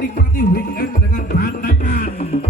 menikmati weekend dengan bantengan.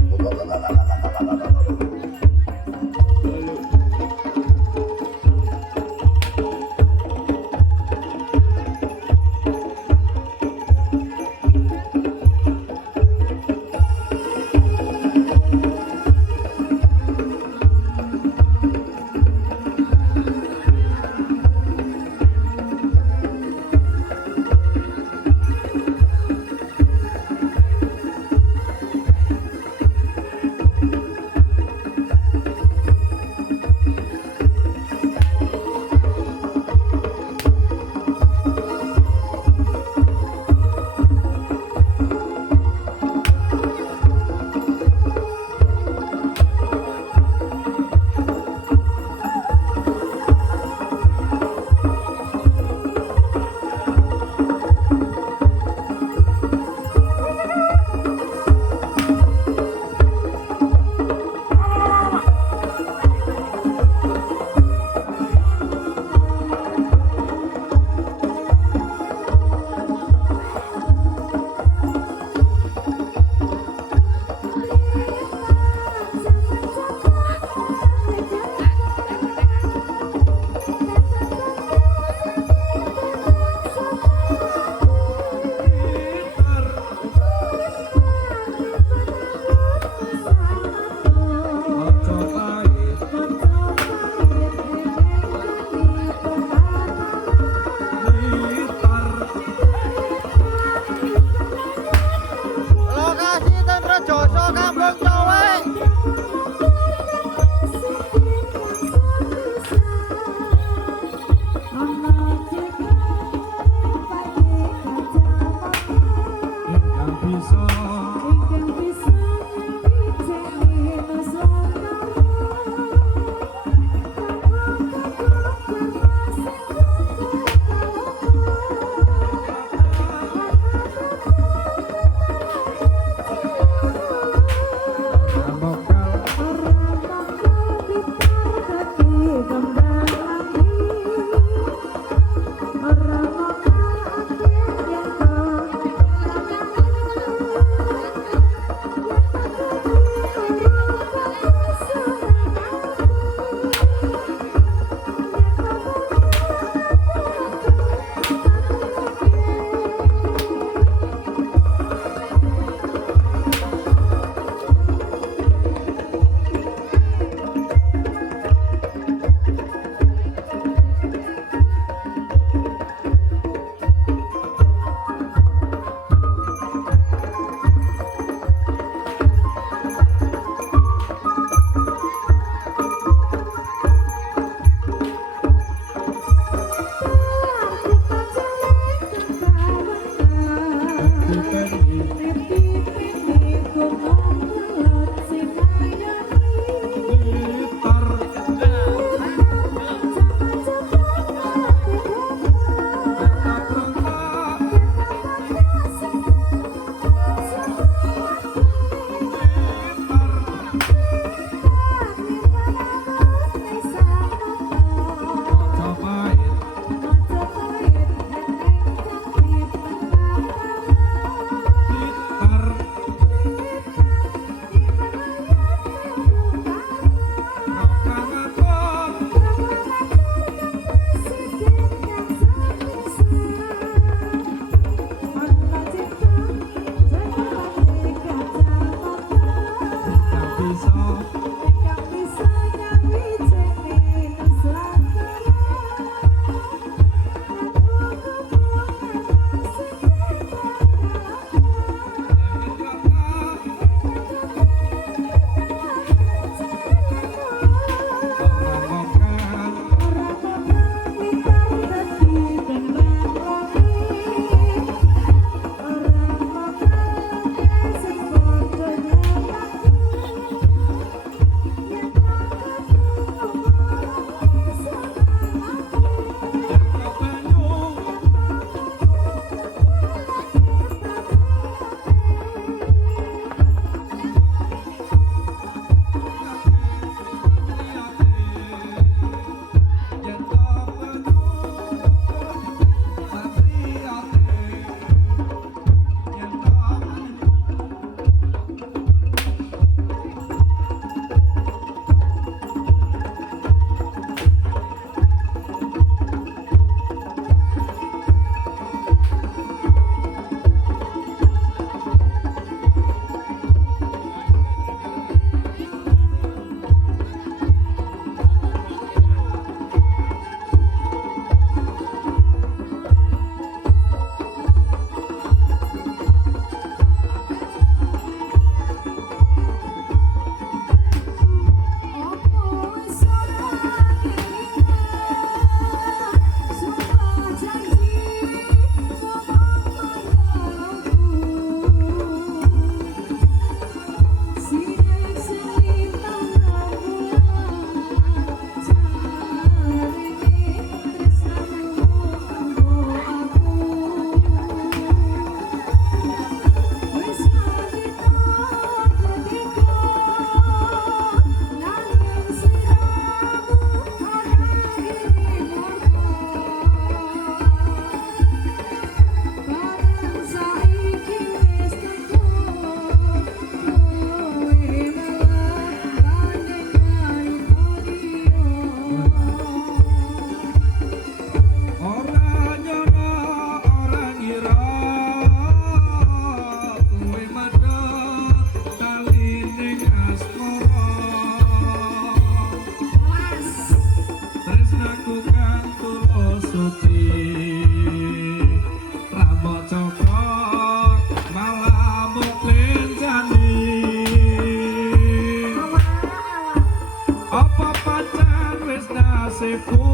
pancen wis nasibku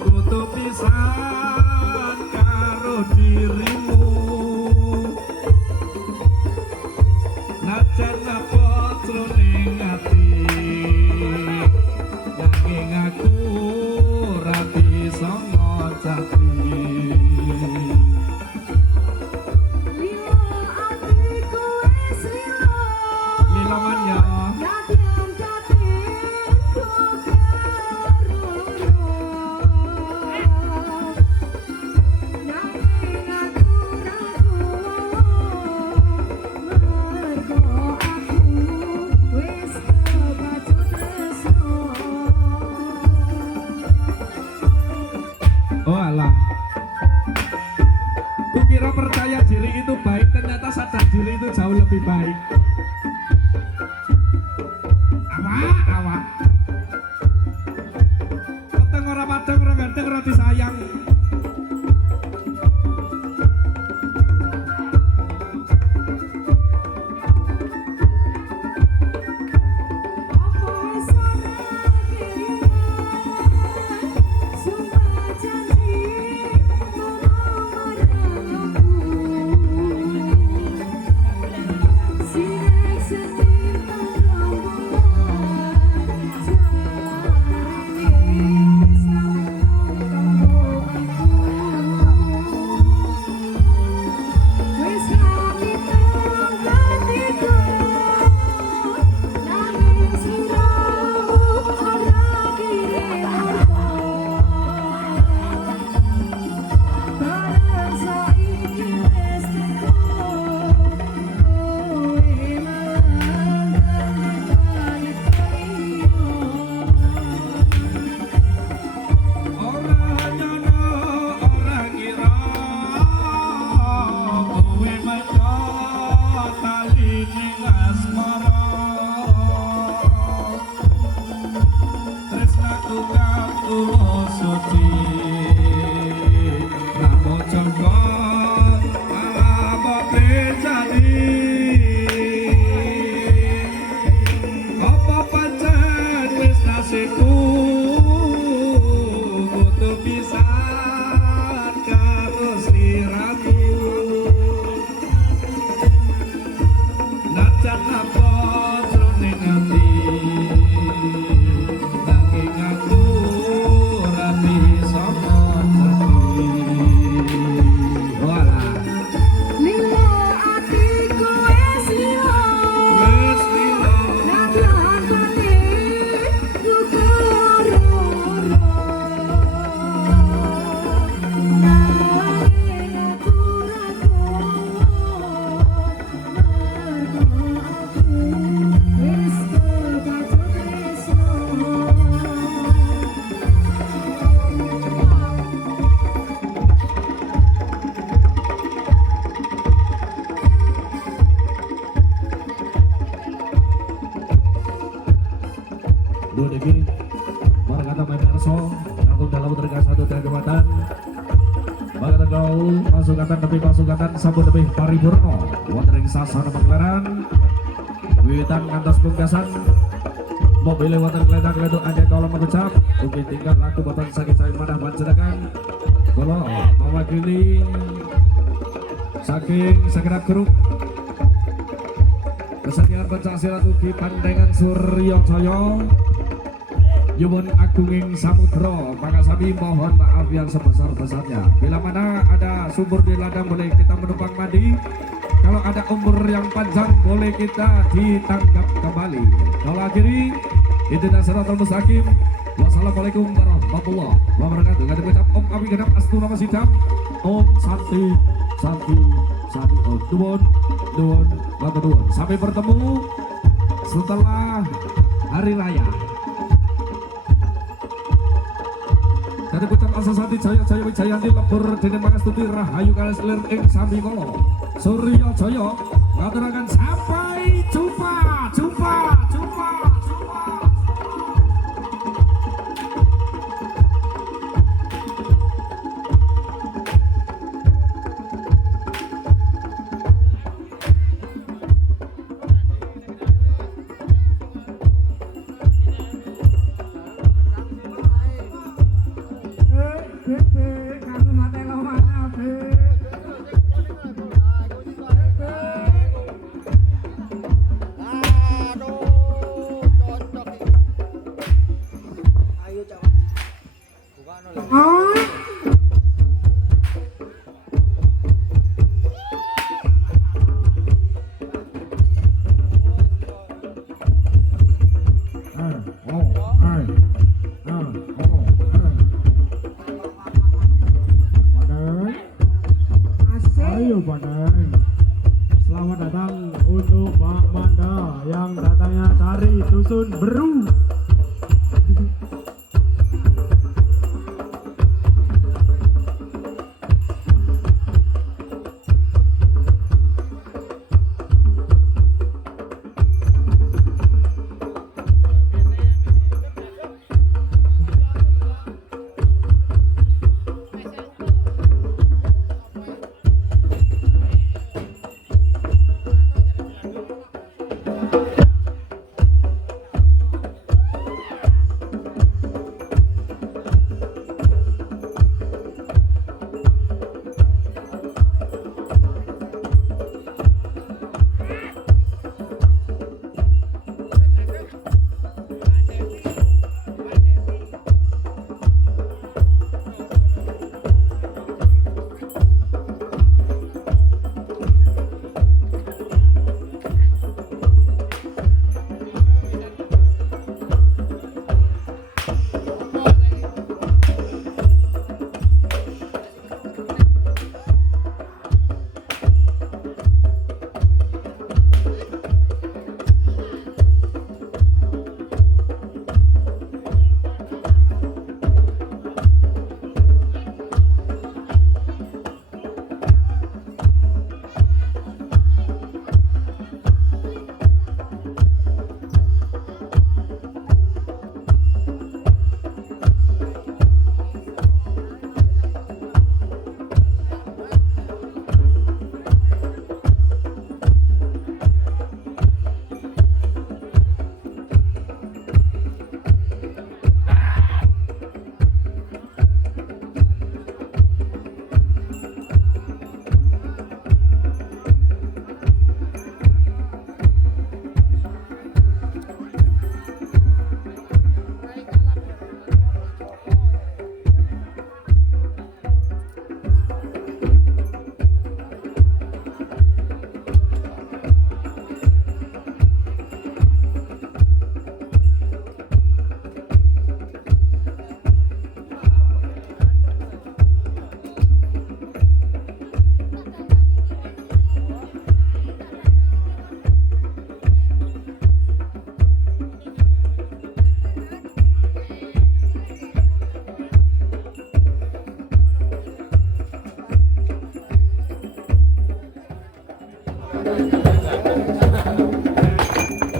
kudu pisan karo dirimu najan apa jroning ati nanging aku ora bisa ngocati oh alah, kukira percaya diri itu baik, ternyata sadar diri itu jauh lebih baik. Awak, keteng ora padang ora ganteng ora disayang. Dua Devi, Margata Mainarso, Aku dalam tergas satu kekuatan. Margata Gaul, Pasugatan Devi Pasugatan, Sabu Devi Paripurno, Wandering Sasana Pagelaran, Wiwitan Kantos Pungkasan, Mobil Watan Kledak Leduk Aja Kaulah mengucap, Ugi tinggal laku botan sakit saya madah pancedakan, kalau mewakili saking Sagerak Keruk, Kesenian Pencaksilat Ugi Pandengan Suryo Joyo, Yumun Agunging Samudra, Pangasami mohon maaf yang sebesar-besarnya. Bila mana ada sumur di ladang boleh kita menumpang mandi. Kalau ada umur yang panjang boleh kita ditanggap kembali. Kalau akhiri itu Nasratul Mustaqim. Wassalamualaikum warahmatullahi wabarakatuh. Kata ucap Om Kami Genap Astu Nama Sidam, Om Santi Santi Santi Om Duon Duon Batu Duon. Sampai bertemu setelah hari raya. Kata ucap Asa Santi Jaya Jaya Wijayanti Lebur Dene Mangastuti Rahayu Kalis Lir Ing Sambi Kolo Suryo Jaya ngaturaken sampai jumpa.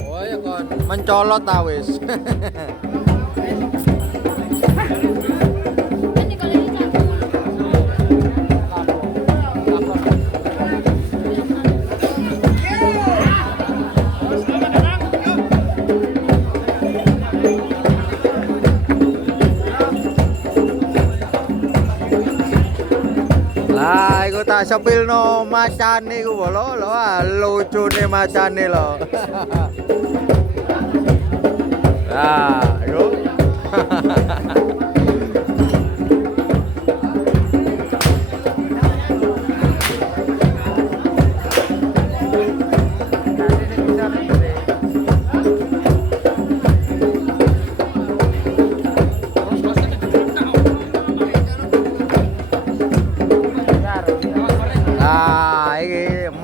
Oh ya kon mencolot awis. Lah iku tak sepilno macane iku lho lho lucune macane lho. Nah, iku.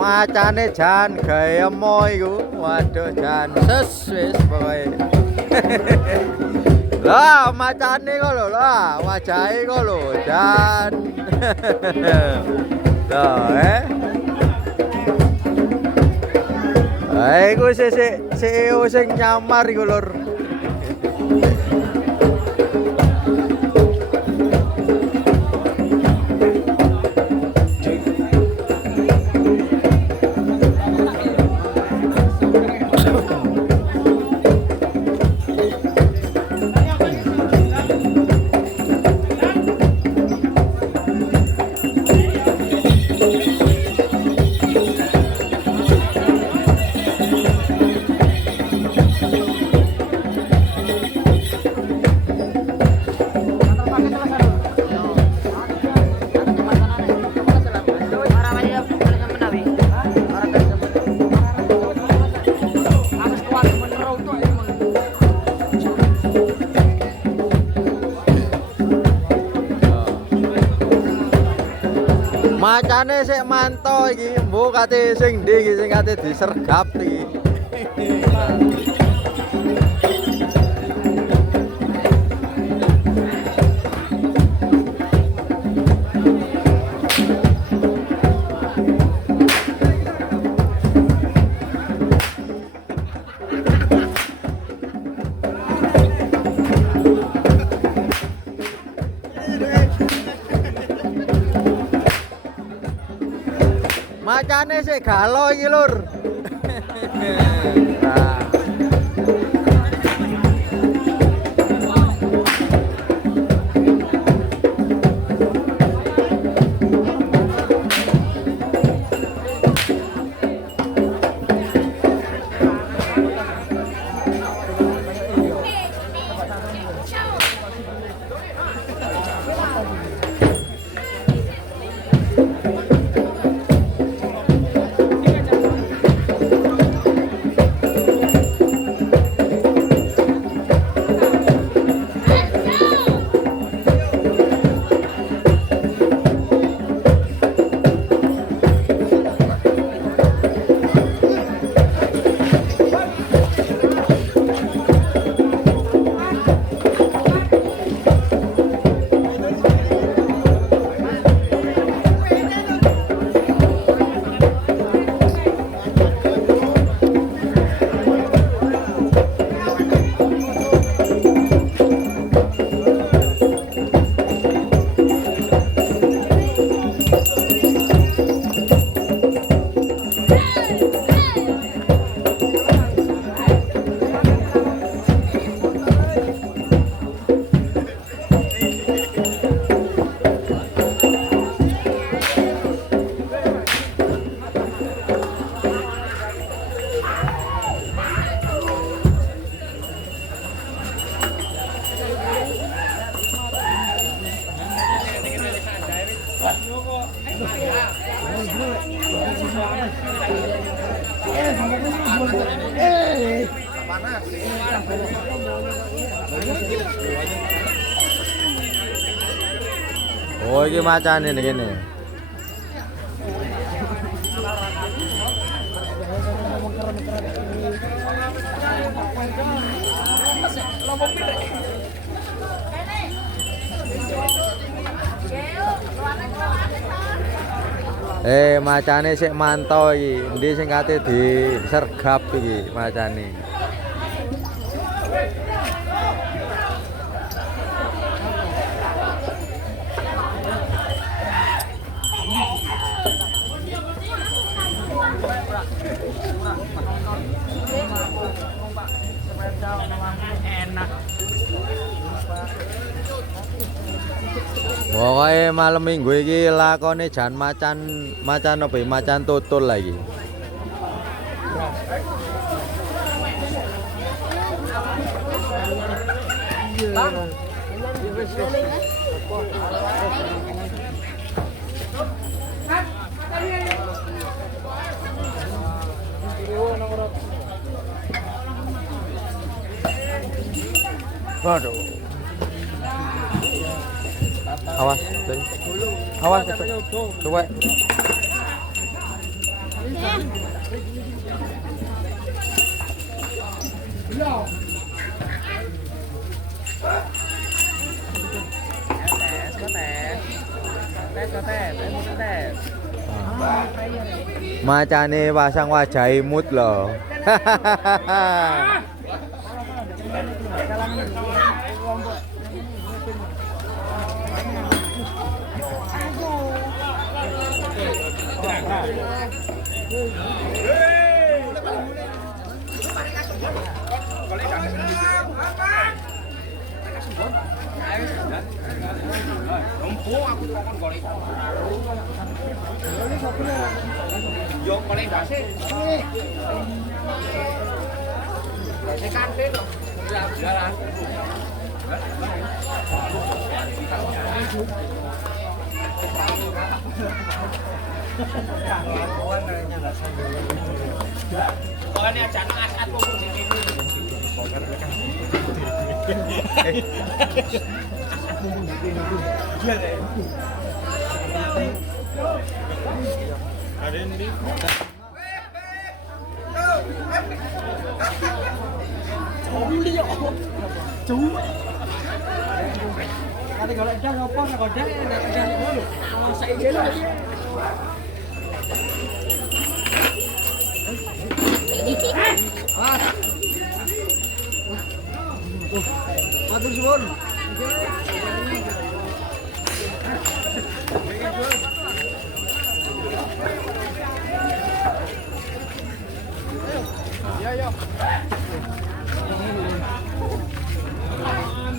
Macane jan gawe emo iku. Waduh jan ses wis pokoke. Lah macane kok lho lah, wajahe kok lho jan. Lah iku CEO sing nyamar iku lur. Macane sik manto iki, mbok kate sing ndi iki sing kate disergap iki. macane sik galo iki lur. Nah. Oh, iki macane nih kene. Macane sik mantau iki. Endi sing kate disergap iki macane. Pokoknya malam minggu iki lakone jan macan apa ya? Macan tutul lagi. Waduh. Awas, awas, coba. Macane pasang wajah imut loh. Matur suwun.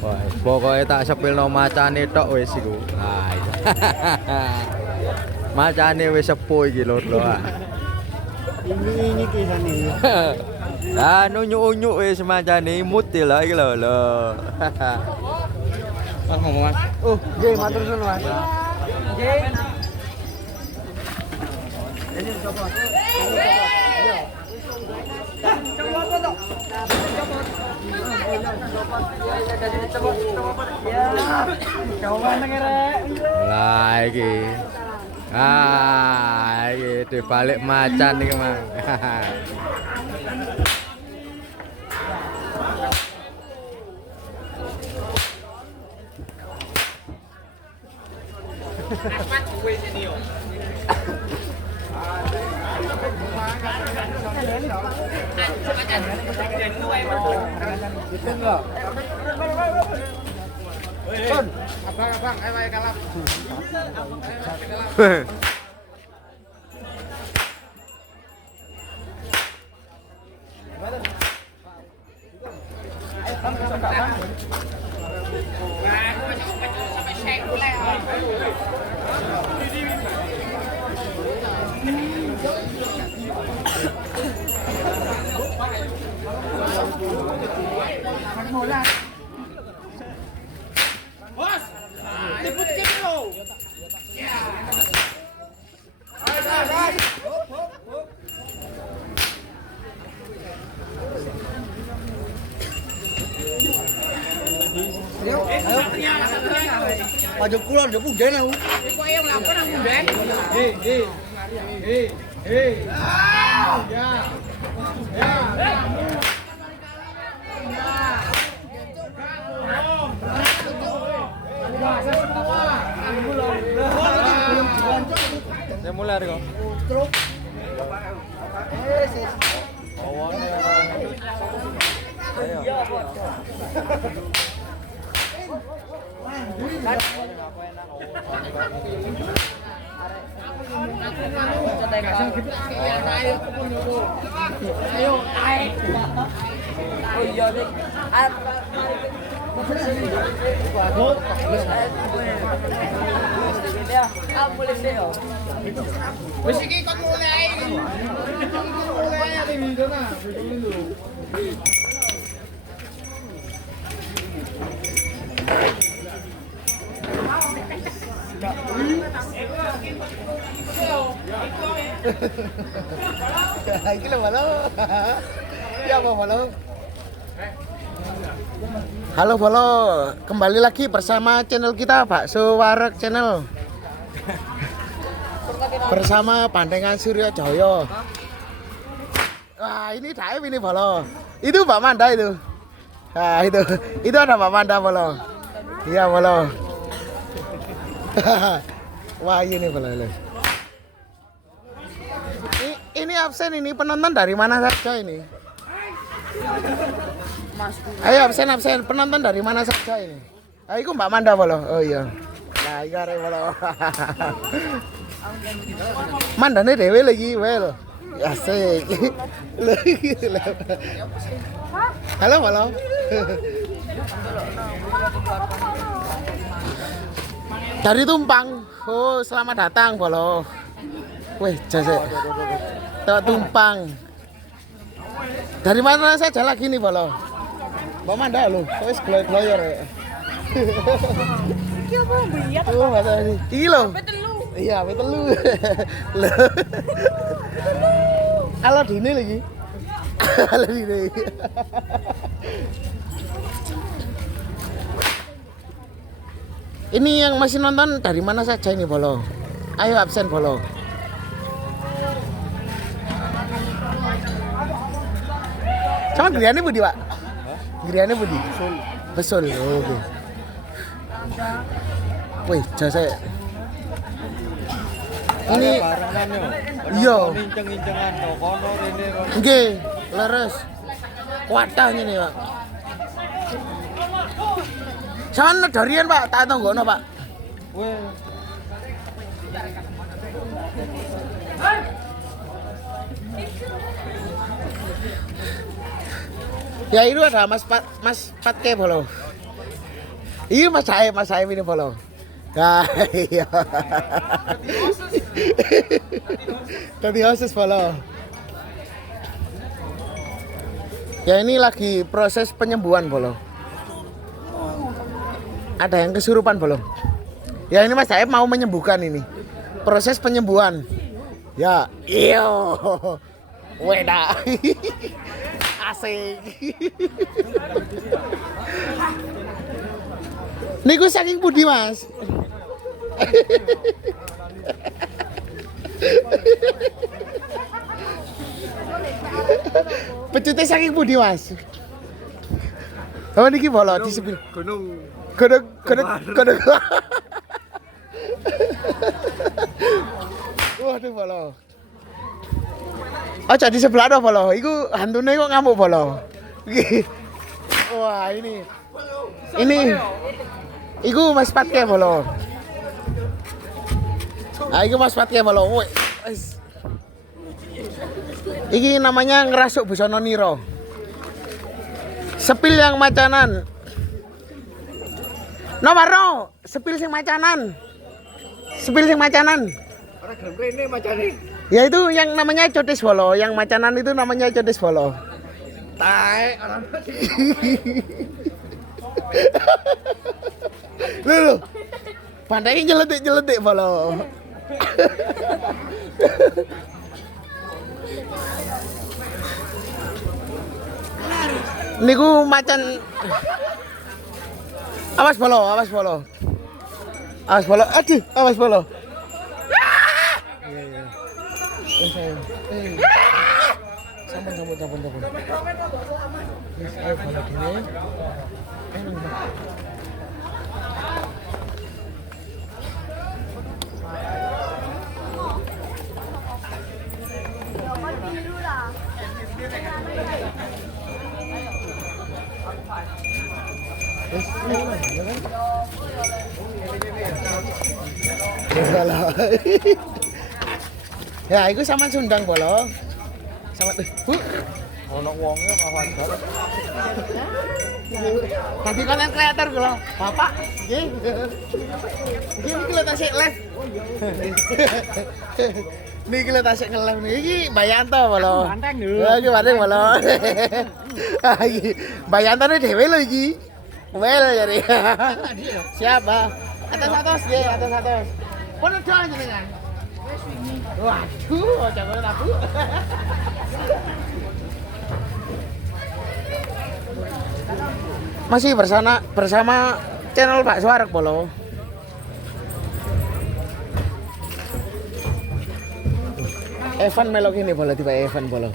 Wah, pokoknya tak sepilno macane tok wis iku. Ah, iya. Macane wis sepuh iki lho. Ini kisahnya. Ah, unyuk-unyuk wis macane imut lah iki lho. Mas ngomong Mas. Oh, nggih matur nuwun Mas. Nggih. Ini coba. Lah iki. Ah, iki dibalik macan iki, Mang. Abang, ayo kalap. Bos, liput kita lo. Maju kulon, jauh udah aku. Kok yang lapor aku udah? Ya. Ya mulai kok. Ayo, naik. Oh iya nih. Boleh deh. Wis iki kon mulai. Mulai ati video nah, video dulu. Iki lho halo. Ya apa halo? Halo Bolo, kembali lagi bersama channel kita Bakso Wareg Channel. Bersama Pandengan Surya Jaya. Wah, ini Daim ini Bolo. Itu Mbak Manda itu. Nah, itu ada Mbak Manda Bolo. Iya Bolo. Wah, ini Bolo. Ini absen ini penonton dari mana saja ini? Ayo absen penonton dari mana saja ini? Ayo Mbak Manda Bolo. Oh iya. Nah, iki arek Bolo. Mandane dhewe lagi wel. Asik. Halo Bolo. Dari Tumpang. Oh, selamat datang Bolo. Wih, jase. Tumpang. Dari mana saja lagi nih Bolo? Mbak Manda lho, wis gloyor ya. Iki apa beli apa? Oh, mata ini. Iki lho. Telu. Iya, telu. Lho. Halo Dini lagi. Halo Dini. Ini yang masih nonton dari mana saja ini Bolo? Ayo absen Bolo. Sama Griani Budi, Pak? Griani Budi? Besul. Oh, oke. Wih, jasa. Ini iya. Inceng-incengan kono rene. Nggih, leres. Kuatahnya nih, Pak. Sana darian, Pak. Tak tonggono, Pak. Weh. Ya itu ada Mas Patke bolo. Iya Mas Saib ini bolo. Nah, iya. Tadi hosis bolo. Ya ini lagi proses penyembuhan bolo. Ada yang kesurupan belum? Ya ini Mas Saib mau menyembuhkan ini. Proses penyembuhan. Ya, iyo. Weda. Asik. Niku saking budi Mas. Pecutnya saking budi Mas. Oh niki bolo disebut Gunung. Kodok. Waduh bolo. Oh jadi sebelah dah bolo. Iku hantune kok ngamuk bolo. Wah ini. Iku Mas Patke bolo. Ah iku Mas Patke bolo. Iki namanya ngerasuk busono niro. Sepil yang macanan. Nomor sepil sing macanan. Ora gelem rene macane. Ya itu yang namanya cotis bolo, yang macanan itu namanya cotis bolo. Taek ora. Lho. Pandai nyeledik bolo. Niku macan. Awas bolo. Aduh, awas bolo. Sampun. Wis ayo bolo dene. Ya, itu sama Sundang bolo. Sama Bu. Ono wonge mawan bareng. Tadi konten kreator kula. Bapak, nggih. Niki lho tasik live. Niki lho tasik nge-live niki Bayanto bolo. Banteng lho. Ya iki banteng bolo. Iki Bayantone dhewe lho iki. Wel jadi. Siapa? Atas nggih, atas. Pun aja jenengan. Waduh, jangan aku. Masih bersama channel Pak Suarek bolo. Evan melok ini bolo tiba Evan bolo.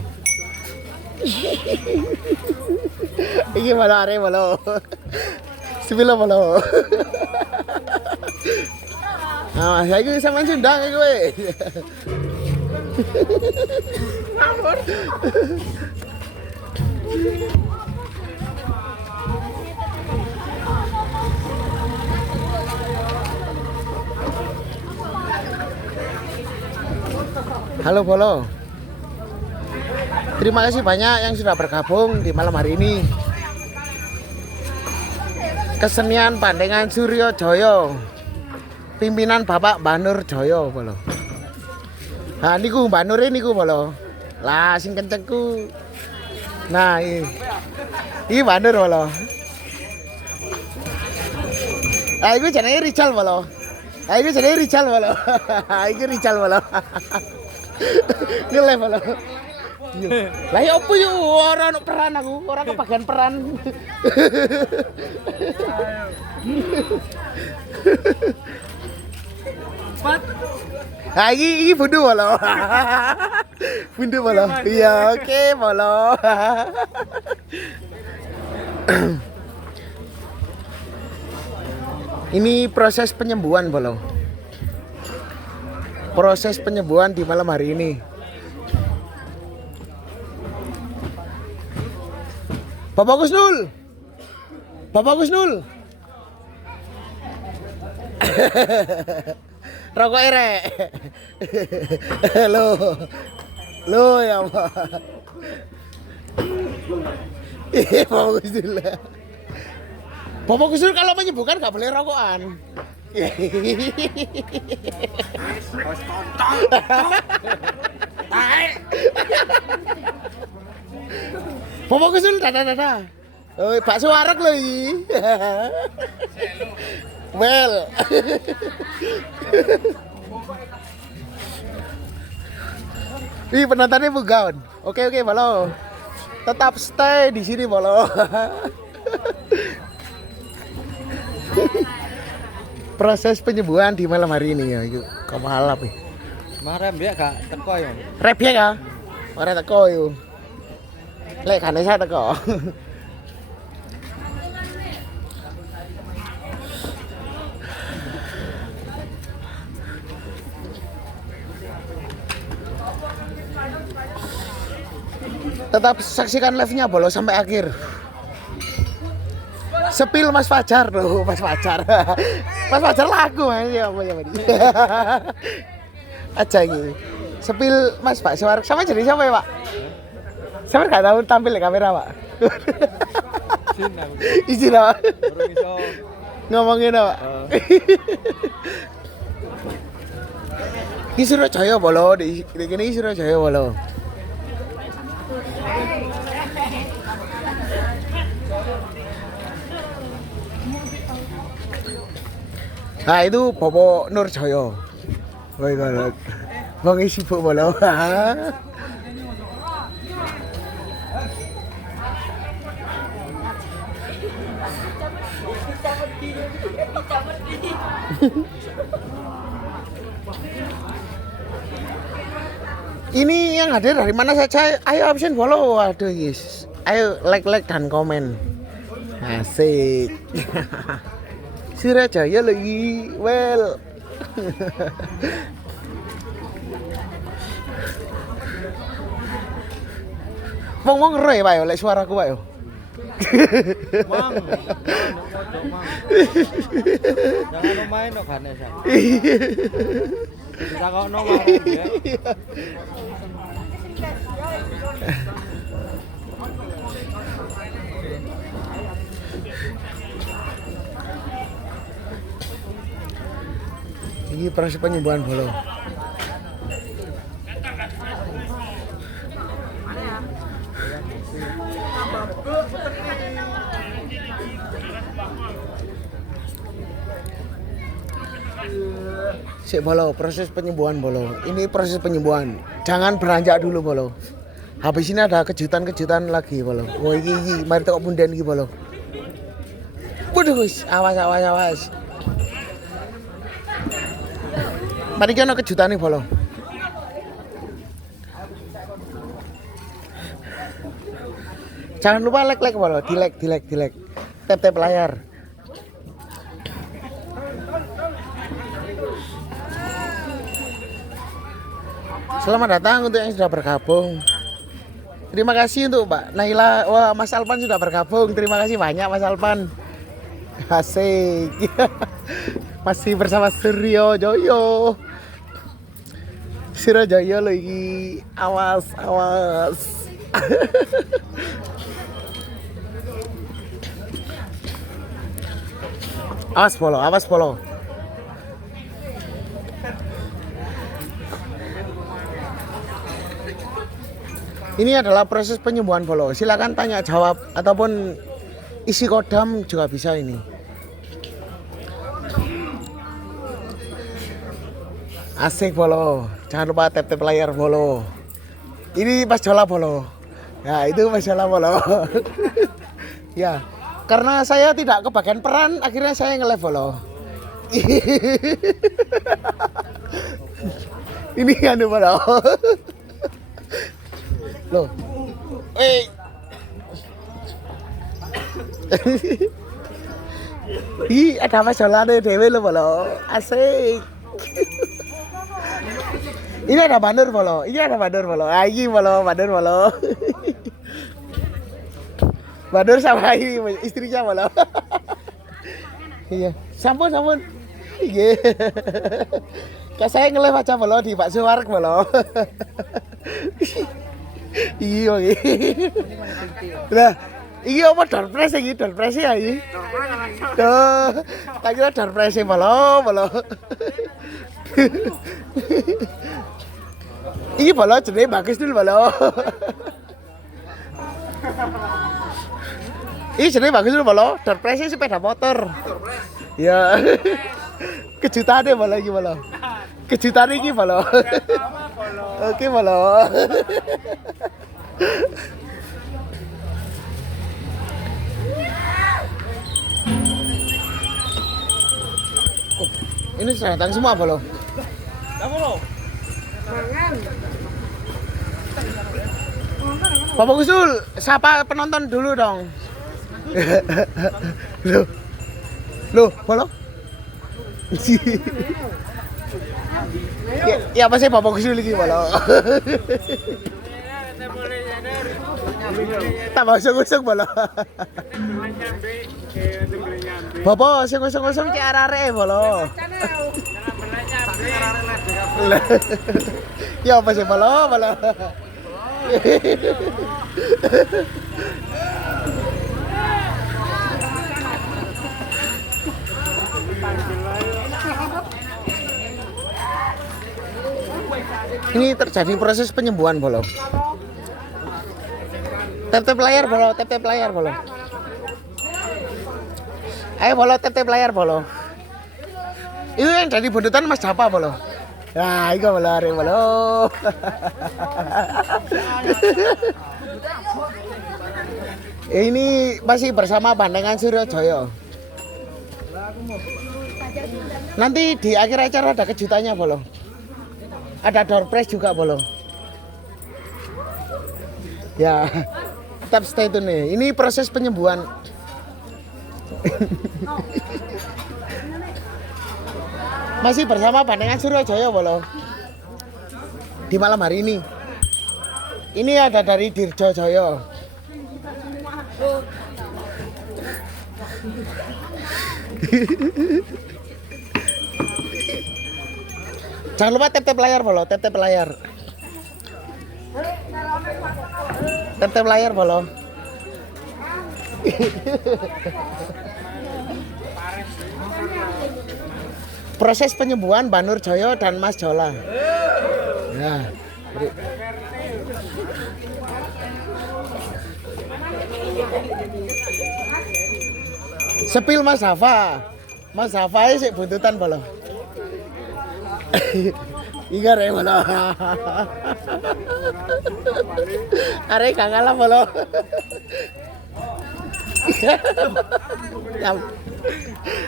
Iki bolo are bolo. Sebila bolo. Nah, saya iki sampean Sundang iki kowe. Ampun. Halo Bolo. Terima kasih banyak yang sudah bergabung di malam hari ini. Kesenian Pandengan Suryo Joyo. Pimpinan Bapak Banur Joyo Bolo. Nah niku Banur niku Bolo. Lah sing kencengku. Nah iki Banur Bolo. Ah iku jenenge Rizal Bolo. Iku Rizal Bolo. Ngeleh Bolo. Lah ya opo yo ora ono peran aku, ora kebagian peran. Iki bundu Bolo. Bundu Bolo. Iya, oke Bolo. Ini proses penyembuhan Bolo. Proses penyembuhan di malam hari ini. Bapak Gusnul. Rokok rek. Lo. Lo ya, Pak. Bapak Gusdur. Bapak Gusdur kalau menyembuhkan nggak boleh rokokan. Bapak Gusdur dada. Oh, bakso wareg lho iki. Well. Ih, penontonnya bugaun. Oke, Bolo. Tetap stay di sini, Bolo. Proses penyembuhan di malam hari ini ya, itu kemalap nih. Kemarin dia gak teko ya. Rep ya kah? Ora teko yo. Lek kan saya teko. Tetap saksikan live-nya Bolo sampai akhir. Sepil Mas Fajar loh, Mas Fajar. Mas Fajar lagu ya apa ya tadi. Aja ini. Sepil Mas Pak Suar sama jadi siapa ya, Pak? Saya nggak tahu tampil di kamera, Pak. Izin, Pak. Ngomongin, Pak. Di Surabaya Bolo, di sini Surabaya Bolo. Nah itu Bobo Nur Joyo. Woi kalau mau ngisi bola. Ini yang hadir dari mana saja? Ayo absen follow. Waduh yes. Ayo like dan komen. Asik. Surabaya lagi, well. Wong ngeri Pak yo, lek suaraku Pak yo. Mang. Jangan main no Vanessa. Kita kok no mau ya. Ini proses penyembuhan Bolo. Sik Bolo, proses penyembuhan Bolo. Ini proses penyembuhan. Jangan beranjak dulu Bolo. Habis ini ada kejutan-kejutan lagi Bolo. Oh iki mari tek punden iki Bolo. Waduh wis, awas. Mari kita kejutan nih Bolo. Jangan lupa like Bolo, di like. Tap layar. Selamat datang untuk yang sudah bergabung. Terima kasih untuk Mbak Naila. Wah, Mas Alpan sudah bergabung. Terima kasih banyak Mas Alpan. Asik. Masih bersama Suryo Joyo. Surabaya lagi. Awas. Awas Bolo. Ini adalah proses penyembuhan Bolo. Silakan tanya jawab ataupun isi kodam juga bisa ini. Asik Bolo. Jangan lupa tap layar Bolo. Ini Mas Jola Bolo. Ya, itu Mas Jola Bolo. Ya, karena saya tidak kebagian peran, akhirnya saya nge-live Bolo. Ini kan Bolo. Loh. Ih, ada Mas Jola dewe lo Bolo. Asik. Ini ada banner Bolo. Ayo Bolo, banner Bolo. Banner sama ini istrinya Bolo. Iya, sampun. Iya. Kayak saya ngelih aja bolo di Pak Suwark bolo. Iya iki. Lah, iki apa door prize iki? Door prize ya iki. Duh, tak kira door prize bolo. Iki bolo jenenge bagus dulu bolo. Ih, jenenge bagus lho, Bolo. Door prize sepeda motor. Ya. Kejutane Bolo iki, Bolo. Kejutan iki, Bolo. Oke, Bolo. Oh, ini sudah datang semua, Bolo. Bapak Gusul, sapa penonton dulu dong. Loh, Bolo? Ya apa sih Bapak Gusul iki, Bolo? Tak masuk-masuk, Bolo. Bapak sing ngosong-ngosong ki arek Bolo. Ya apa sih, Bolo? Ini terjadi proses penyembuhan, Bolo. Tap-tap layar, Bolo. Tap-tap layar, Bolo. Ayo, Bolo, tap-tap layar, Bolo. Itu yang jadi buntutan Mas Japa, Bolo. Nah, itu Bolo, Bolo. Ini masih bersama Bandengan Suryojoyo. Nanti di akhir acara ada kejutannya, Bolo. Ada door prize juga, Bolo. Ya, tetap stay tune nih. Ini proses penyembuhan. Masih bersama Bandengan Suryojoyo, Bolo. Di malam hari ini. Ini ada dari Dirjojoyo. Jangan lupa tap-tap layar, Bolo. Tap-tap layar. Tap-tap layar, Bolo. Proses penyembuhan Banur Joyo dan Mas Jola. Ya. Sepil Mas Hafa. Mas Hafa sih buntutan, Bolo. Iya re, Bolo. Are gak kalah, Bolo.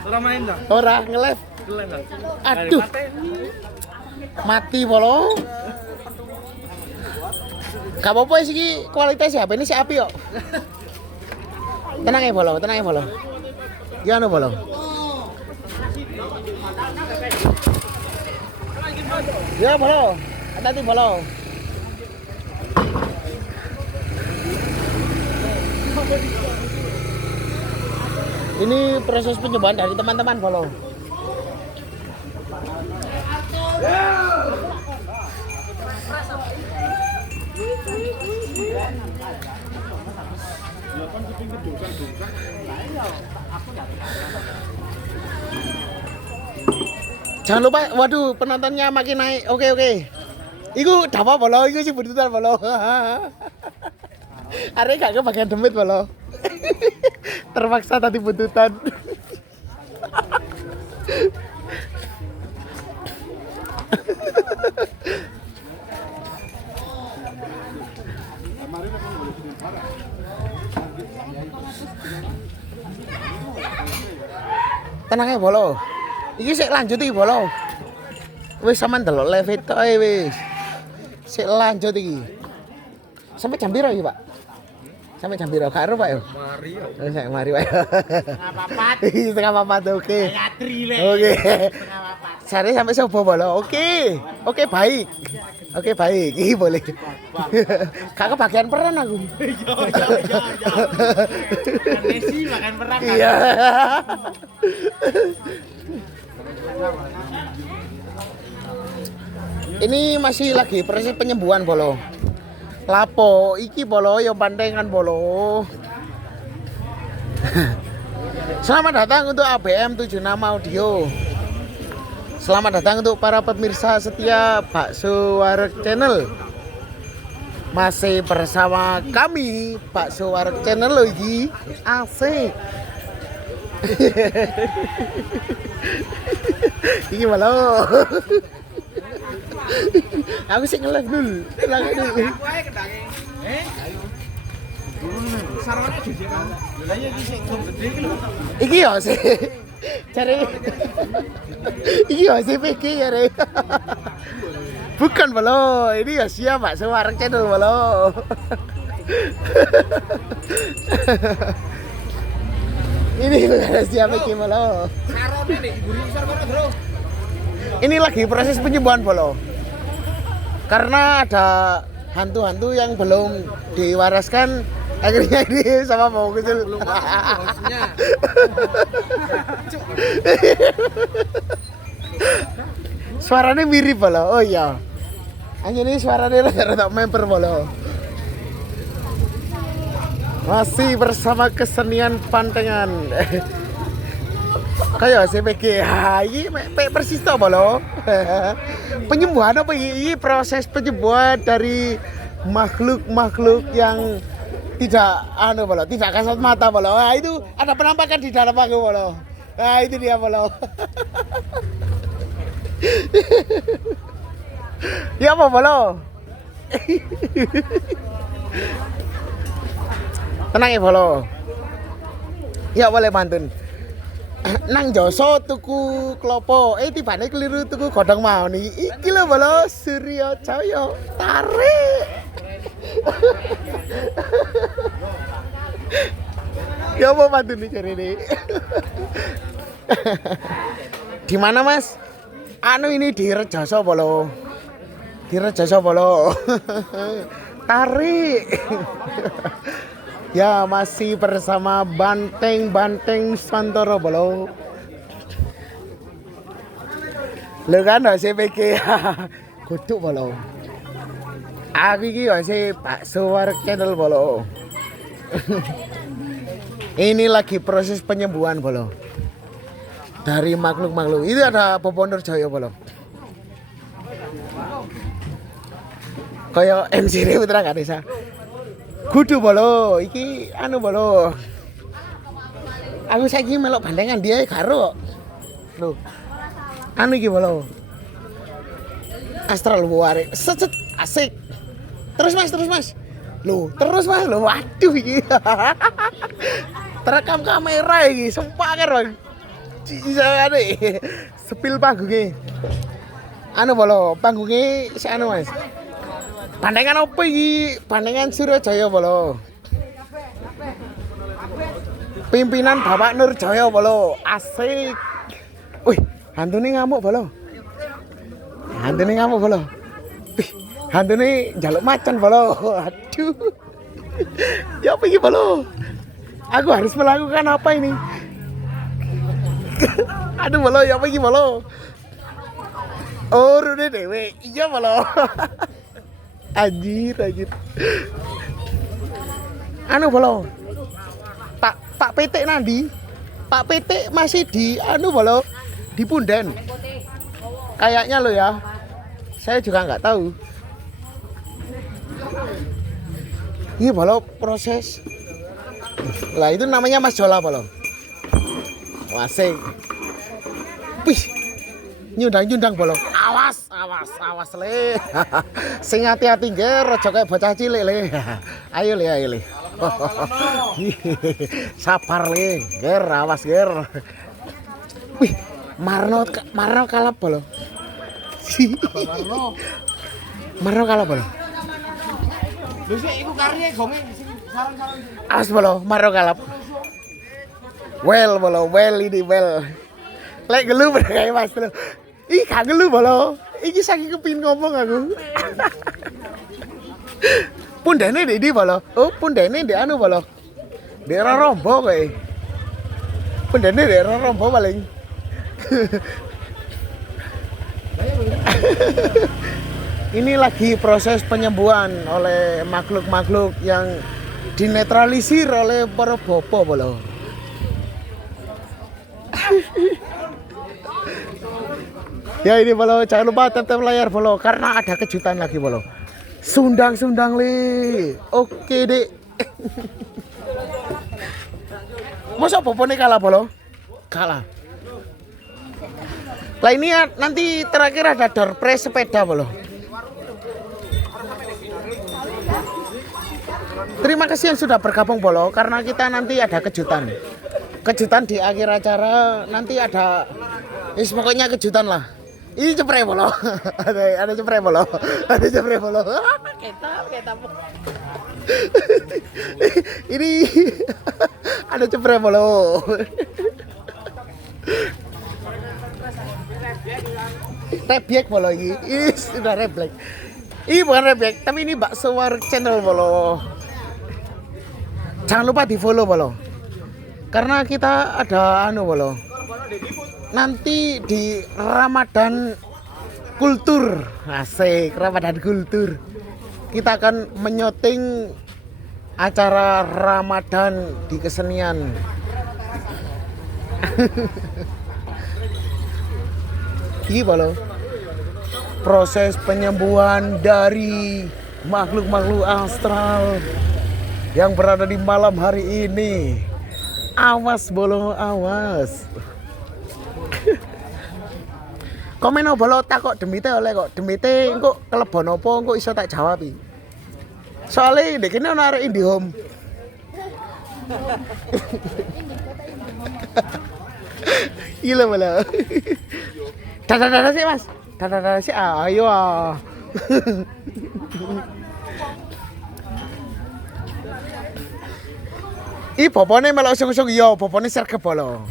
Ora main dah. Ora nge-live. Aduh. Mati, Bolo. Gak apa-apa sih kualitasnya HP ini si api kok. Tenang ya, Bolo. Tenang ya, Bolo. Gimana, Bolo? Ya, Bolo. Hati-hati, Bolo. Ini proses penyembuhan dari teman-teman, Bolo. Jangan lupa, waduh, penontonnya makin naik. Oke. Iku dapat, Bolo, iku sih buntutan, Bolo. Are gak kebagian demit, Bolo. Terpaksa tadi buntutan. Tenang ya, Bolo. Iki sik lanjut iki, Bolo. Wis sampean delok live itu ae wis. Sik lanjut iki. Sampai jam piro iki, Pak? Sampai jam piro? Karo, Pak yo. Mari yo. Wis mari, Pak. Setengah papat, oke. Oke. Sare sampai sobo, Bolo. Oke, baik. Oke, baik. Iki boleh. Kakak bagian peran aku. Iya. Messi makan peran kan. Iya. Ini masih lagi proses penyembuhan bolo. Lapo iki bolo yo pandengan bolo. Selamat datang untuk ABM 76 Audio. Selamat datang untuk para pemirsa setia Bakso Wareg Channel. Masih bersama kami Bakso Wareg Channel loh iki. Asik. Iki bolo. Aku sih nge-live dulu. Iki ya sih. Cari. Iki ya sih PG ya re. Bukan bolo, ini ya siap Bakso Wareg Channel bolo. Ini bukan siap PG bolo. Ini lagi proses penyembuhan bolo. Karena ada hantu-hantu yang belum diwaraskan, akhirnya ini sama mau kecil. Suaranya mirip bolo. Oh iya. Hanya ini suaranya rada member bolo. Masih bersama kesenian pantengan. Kayak CPG, ini persis tau bolo. Penyembuhan apa ini? Proses penyembuhan dari makhluk-makhluk yang tidak bolo, tidak kasat mata bolo. Nah, itu ada penampakan di dalam aku bolo. Nah, itu dia bolo. Ya apa bolo? Tenang ya bolo. Ya boleh pantun. Nang Joso tuku klopo, tibane keliru tuku godhong mau nih. Iki lho bolo Surya Cahya tarik. Ya apa pantun nih cari ini? Di mana Mas? Anu ini di Rejoso bolo. Di Rejoso bolo. Tarik. Ya masih bersama Banteng Santoro bolo. Lu kan masih PG kutuk bolo. Aku iki masih Bakso Wareg Channel bolo. Ini lagi proses penyembuhan bolo. Dari makhluk-makhluk. Itu ada Poponder Jaya bolo. Kayak MC Putra Kadesa. Kudu bolo, iki anu bolo. Aku saiki melok bandengan dia karo. Lho. Anu iki bolo. Astral Wareg. Set asik. Terus Mas. Loh, terus Mas. Loh, waduh iki. Terekam kamera iki, sempaker Bang. Cisane. Sepil panggungnya. Anu bolo, panggungnya anu Mas. Pandangan apa iki? Pandangan Surajaya bolo. Pimpinan Bapak Nurjaya bolo. Asik. Wih, hantune ngamuk bolo. Wih, hantune njaluk macan bolo. Aduh. Ya apa iki bolo? Aku harus melakukan apa ini? Aduh bolo, ya apa iki bolo? Oh, rune dewe. Iya bolo. Anjir. Anu bolo. Pak PT nandi? Pak PT masih di anu bolo, di Punden. Kayaknya lo ya. Saya juga nggak tahu. Ini bolo proses. Lah itu namanya Mas Jola bolo. Wasing. Wih. Nyundang bolo. Awas le. Sing hati-hati nggih, aja kaya bocah cilik le. Ayo le. Sabar le, ger, awas ger. Wih, Marno kalap bolo. Marno kalap bolo. Lho sik iku karye gonge sarang-sarang. Awas bolo, Marno kalap. Well bolo, ini. Lek gelu kayak Mas bolo. Ih, gak gelu bolo. Iki saking kepin ngomong aku. Pundene di bolo. Oh, pundene di anu bolo. Di Rorombo kowe. Pundene di Rorombo paling. Ini lagi proses penyembuhan oleh makhluk-makhluk yang dinetralisir oleh para bopo bolo. Ya ini bolo, jangan lupa tap layar bolo karena ada kejutan lagi bolo. Sundang li. Oke dek. Masa popone kalah bolo? Kalah. Lah ini nanti terakhir ada door prize sepeda bolo. Terima kasih yang sudah bergabung bolo karena kita nanti ada kejutan. Kejutan di akhir acara nanti ada pokoknya kejutan lah. Ini cepre bolo. ada cepre bolo. Ada cepre bolo. Kita. Ini ada cepre bolo. Reblek bolo ini. Ini sudah reblek. Ini bukan reblek, tapi ini bakso war channel bolo. Jangan lupa di follow bolo. Karena kita ada bolo. Nanti di Ramadan Kultur. Asik, Ramadan Kultur. Kita akan menyoting acara Ramadan di kesenian. Ini bolo. Proses penyembuhan dari makhluk-makhluk astral yang berada di malam hari ini. Awas bolo, awas. Komen bolo tak kok demite oleh kok. Demite engko kelebon apa engko iso tak jawab iki. Soale ndek kene ono arek IndiHome. Gila bolo. Dadah sih Mas. Dadah sih ayo. Ih, popone melok sung-sung yo, popone sergep bolo.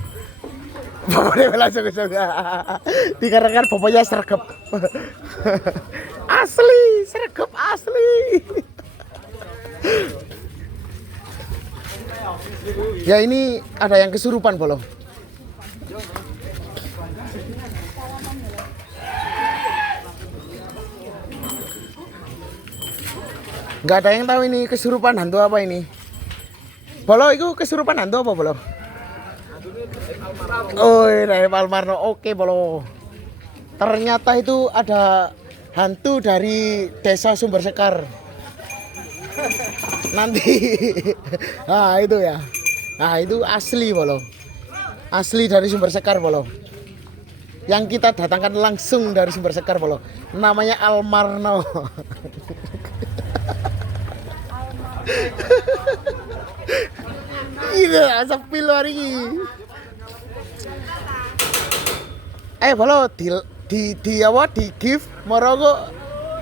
Popone melok sung-sung. Dikarenakan poponya sergep. Asli, sergep asli. Ya ini ada yang kesurupan bolo. Nggak ada yang tahu ini kesurupan hantu apa ini. Bolo itu kesurupan hantu apa bolo? Oh, dari Almarno. Oke bolo. Ternyata itu ada hantu dari desa Sumber Sekar. Nanti, nah itu ya. Nah itu asli bolo. Asli dari Sumber Sekar bolo. Yang kita datangkan langsung dari Sumber Sekar bolo. Namanya Almarno. Iya, sepi lu hari ini. Bolo di apa di gift moro kok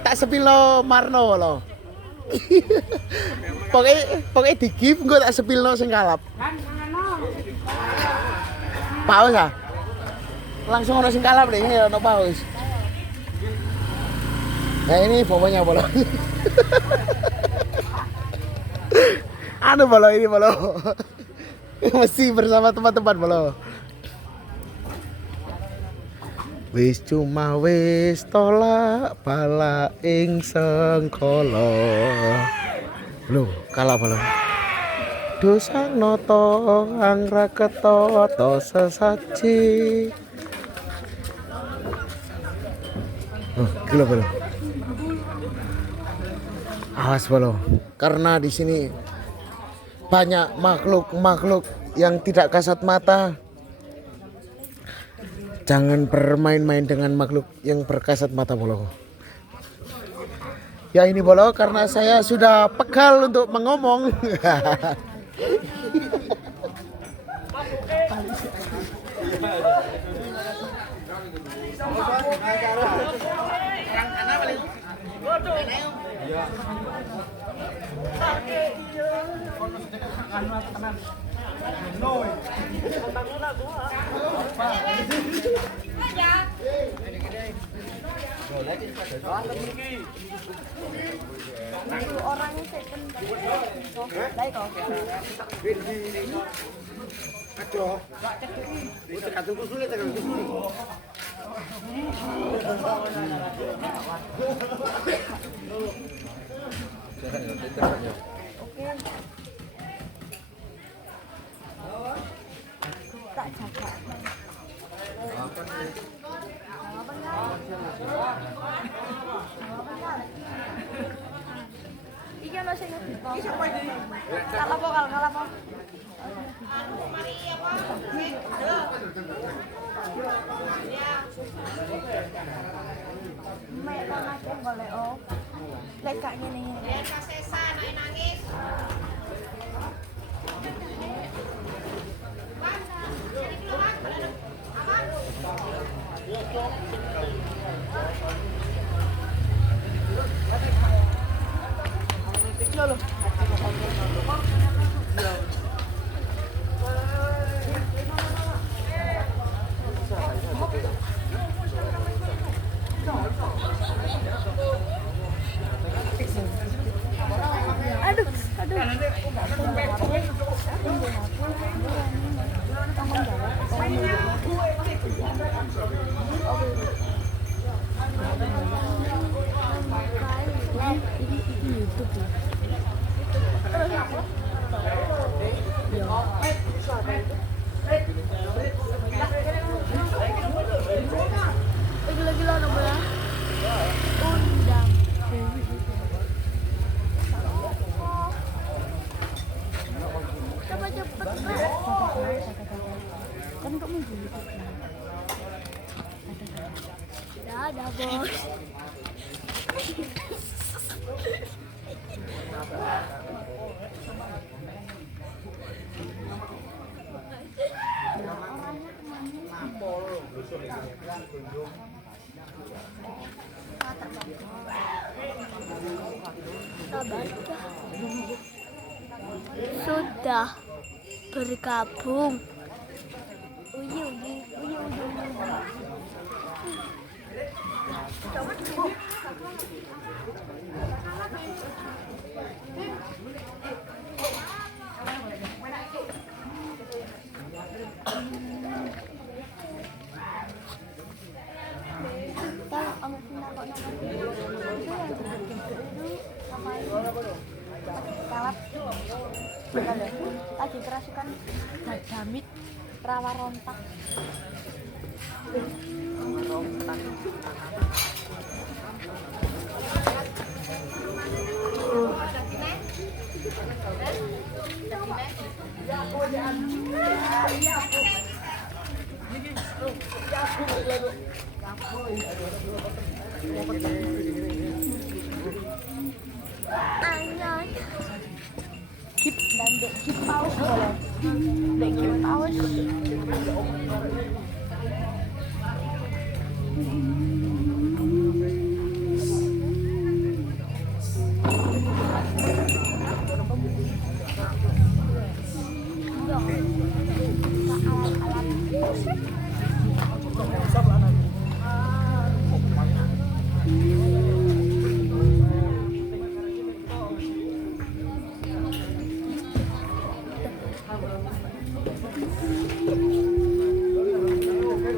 tak sepilo Marno bolo. Pokoknya di gift gue tak sepilo sing kalap. Paus ah. Langsung ono sing kalap deh, ono paus. Nah ini pokoknya bolo. Bolo ini bolo. Masih bersama teman-teman bolo. Wis cuma wis tolak bala ing sengkala. Lho, kalah bolo. Dosa noto angra ketoto sesaji. Gila bolo. Awas bolo, karena di sini banyak makhluk-makhluk yang tidak kasat mata. Jangan bermain-main dengan makhluk yang berkasat mata bolo. Ya ini bolo karena saya sudah pegal untuk mengomong. Tak jaga. Iki ono sing iki sapa iki? Kalah apa? Mek nangis boleh oh. Lek kak ngene-ngene. Sesa nangis. Gila-gila nomor ya. Undang. Cepet-cepet. Kan kamu dulu. Dadah, Bos. Sudah bergabung. Uyu. Lagi kerasukan Damit rawa rontak. Kip dan dek kip paus boleh. Dek kip paus.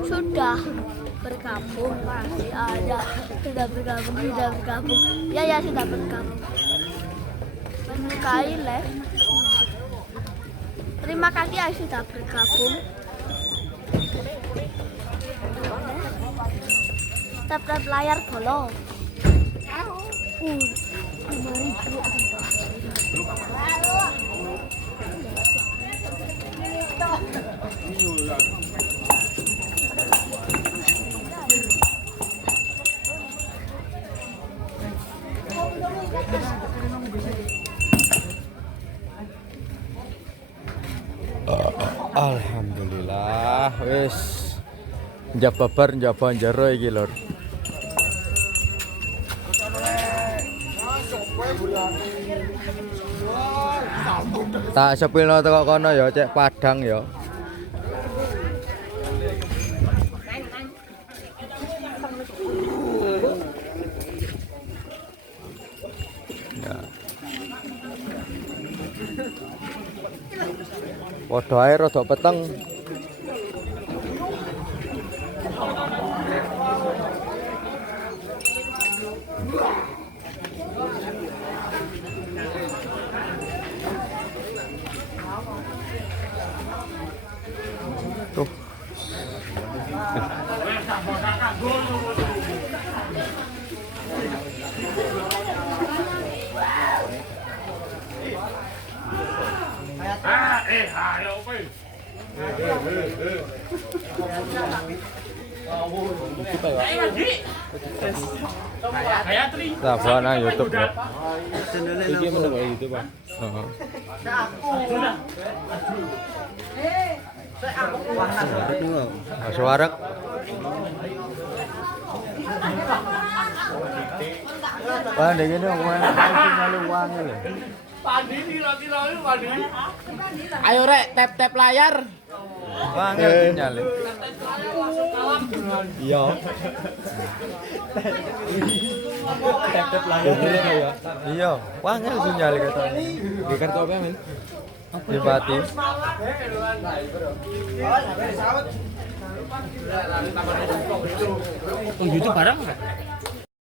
Sudah bergabung, masih ada. Sudah bergabung. Ya sudah bergabung. Menyukai live. Terima kasih ya sudah bergabung. Tap layar bolong. 5.000. Alhamdulillah wis njababar njaba njero iki lur. Tak sepilno teko kono ya cek Padang ya. Padha ae rada peteng. Nah, buat nang YouTube ya. Iki meneng kok YouTube, Pak. Heeh. Suara. Wah, ndek ngene wong nyali uang lho. Ayo rek, tap layar. Wangel nyali. Iya. Tep layar ya. Iya, wangel sih nyali katanya. Di kartu apa, Men? Di Pati. YouTube barang enggak?